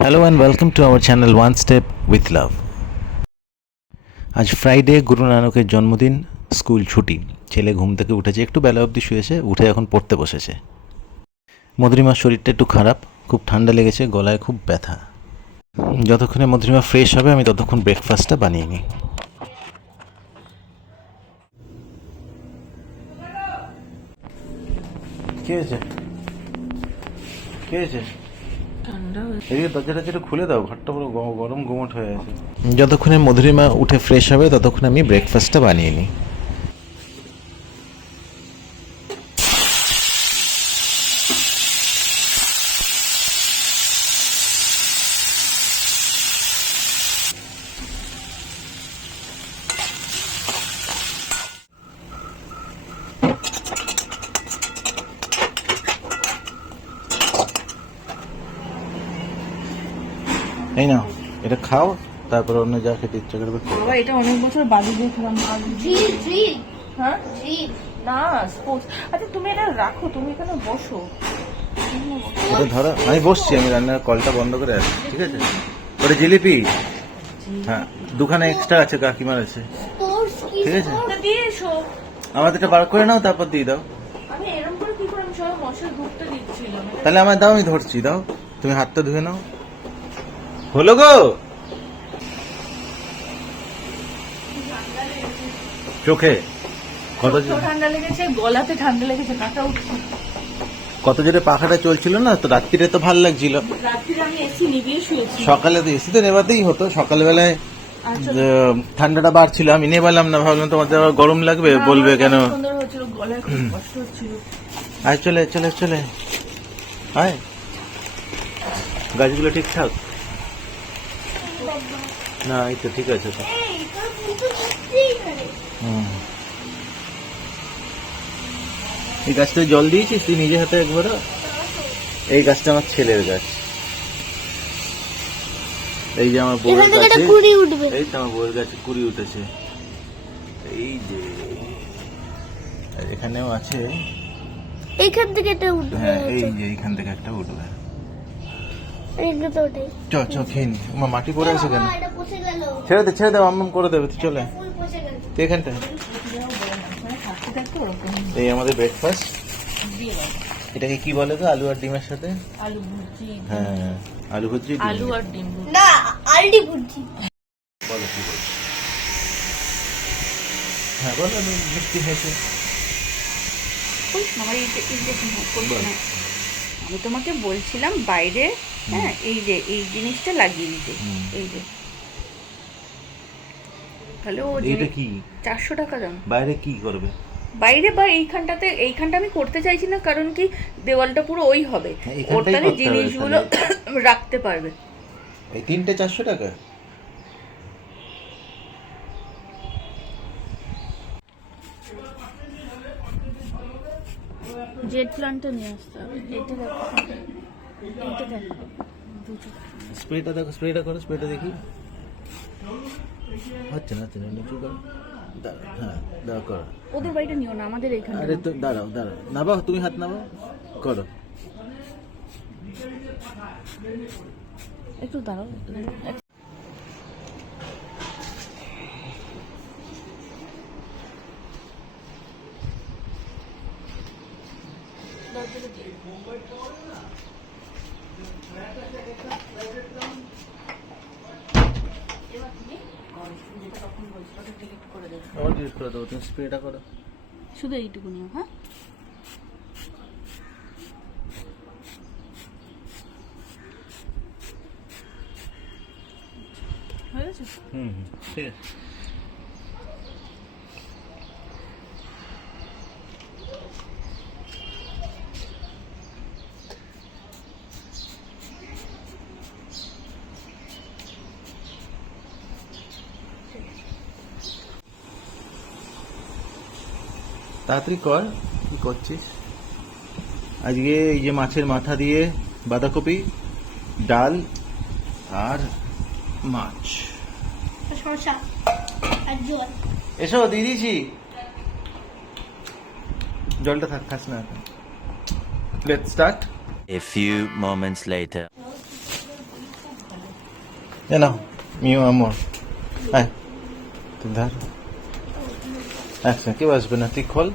Hello and welcome to our channel One Step with Love. আজ Friday, গুরু নানকের জন্মদিন। School ছুটি। ছেলে ঘুম থেকে উঠেছে, একটু বেলা অবধি শুয়েছে, উঠে এখন পড়তে বসেছে। মধুরিমার শরীরটা একটু খারাপ, খুব ঠান্ডা লেগেছে, গলায় খুব ব্যথা। যতক্ষণে মধুরিমা ফ্রেশ হবে আমি ততক্ষণ ব্রেকফাস্টটা বানিয়ে নিই। কি হয়েছে? কি হয়েছে? এদিকে দরজাটা খুলে দাও, ঘরটা পুরো গরম গুমট হয়ে আছে। যতক্ষণে মধুরিমা উঠে ফ্রেশ হবে ততক্ষণ আমি ব্রেকফাস্টটা বানিয়ে নিই। এই নাও, এটা খাও, তারপর অন্য যা খেতে ইচ্ছা করবে। বাবা এটা অনেক বছর বাড়ি দিয়ে খেলাম। হ্যাঁ না স্পোর্টস। আচ্ছা তুমি এটা রাখো, তুমি এখানে বসো। এটা ধরো, আমি বসছি, আমি রান্নার কলটা বন্ধ করে আসছি, ঠিক আছে? ওটা জিলিপি, হ্যাঁ দুখানা এক্সট্রা আছে, কাকিমার আছে, ঠিক আছে? দিয়ে এসো। আমাদেরটা বার করে নাও, তারপর দিয়ে দাও। আমি এরকম করে কি করে, আমি সবাই মশলা ধরতে দিচ্ছিলাম। তাহলে আমার দাও, আমি ধরছি, দাও। তুমি হাতটা ধুয়ে নাও। হলো গো, চোখে কত ঠান্ডা লেগেছে, গলাতে ঠান্ডা লেগেছে, কাটা উঠছে। কত জোরে পাখাটা চলছিল না তো, রাত্রিরে তো ভালো লাগছিল। রাত্রিরে আমি এসি নিভিয়ে শুয়েছি। সকালে তো এসি তো নেবাতেই হতো, সকালবেলায় ঠান্ডাটা বাড়ছিল, আমি নেবালাম না, ভাবলাম তোমাদের আবার গরম লাগবে, বলবে কেন। সুন্দর হচ্ছিল, গলায় খুব কষ্ট হচ্ছিল। আয় চলে চলে চলে আয়। গাছগুলো ঠিকঠাক না? এই তো ঠিক আছে তো। এই গাছটা জল দিয়েছিস তুই নিজে হাতে একবার? এই গাছটা আমার ছেলের গাছ। এই যে আমার বউয়ের গাছে, এই তো আমার বউয়ের গাছে কুড়ি উঠেছে, এই যে এখানেও আছে। এইখান থেকে একটা উঠবে। হ্যাঁ এই যে এইখান থেকে একটা উঠবে। চ চ খেয়ে নি। মাটি পড়ে আছে কেন? ছেড়ে দে ছেড়ে দে, আম্মাম করে দেবে, তুই চলে তুই এখানটা। এই আমাদের ব্রেকফাস্ট। এটাকে কি বলে তো, আলু আর ডিমের সাথে? আলু ভুজি। হ্যাঁ আলু ভুজি, আলু আর ডিম। না, আলডি বুঝছি। বলো কি বলছো? হ্যাঁ বলো, মিষ্টি হয়েছে। আমার আমি তোমাকে বলছিলাম বাইরে, হ্যাঁ এই যে এই জিনিসটা লাগিয়ে দিতে, এই যে হ্যালো। এটা কি 400 টাকা দাম। বাইরে কি করবে? বাইরে বা এইখানটাতে, এইখানটা আমি করতে চাইছি না, কারণ কি দেওয়ালটা পুরো ওই হবে, এইখানটাই ওরটাতে করতে হবে জিনিসগুলো রাখতে পারবে। এই তিনটে 400 টাকা? জেড প্ল্যান্টটা নিয়ে আসতে হবে। এইটা দেখো, এইটা দেখো, দুটো। স্প্রেটা দেখো, স্প্রেটা করো, স্প্রেটা দেখি। হচ্ছে না, হচ্ছে না, নিচু করো। দাঁড়াও, হ্যাঁ দাঁড়াও করো। ওদের বাড়িটা নিও না, আমাদের এইখানে। আরে তো দাঁড়াও দাঁড়াও, নাবাও, তুমি হাত নাবাও, করো। একটু দাঁড়াও। আবার ডিলিট করে দেবো, তুমি স্প্রেটা করো। শুধু এইটুকু নিও, হ্যাঁ। হয়ে গেছে। হুম ঠিক আছে। তাড়াতাড়ি কর, কি করছিস? আজকে এই যে মাছের মাথা দিয়ে বাঁধাকপি, ডাল আর মাছ। শসা আর জল। এসো দিয়ে দিয়েছি, জলটা থাক, খাস না এখন। Let's start. A few moments later. না মিউ আমর আয় তুই ধর আচ্ছা কেউ আসবে না তুই খোল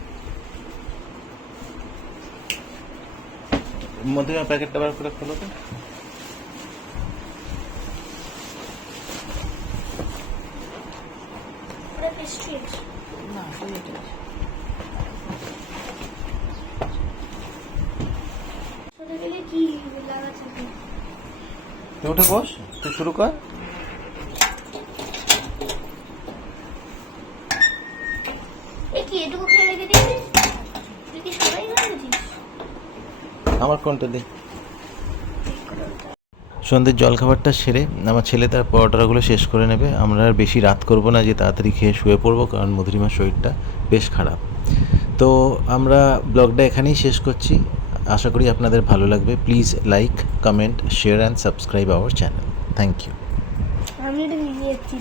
মধুরিমা প্যাকেটটা বার করে খোলো তো না তুমি এটা তুই উঠে বস তুই শুরু কর এটুকু খেয়ে রেখে দিয়েছিস তুই কি সবাই খাওয়াছিস আমার কোনটা দে সন্ধ্যের জলখাবারটা সেরে আমার ছেলে তার পরোটাগুলো শেষ করে নেবে আমরা আর বেশি রাত করব না যে তাড়াতাড়ি খেয়ে শুয়ে পড়বো কারণ মধুরিমার শরীরটা বেশ খারাপ তো আমরা ব্লগটা এখানেই শেষ করছি আশা করি আপনাদের ভালো লাগবে please like comment share and subscribe our channel thank you আমি এটা নিয়ে যাচ্ছি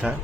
হ্যাঁ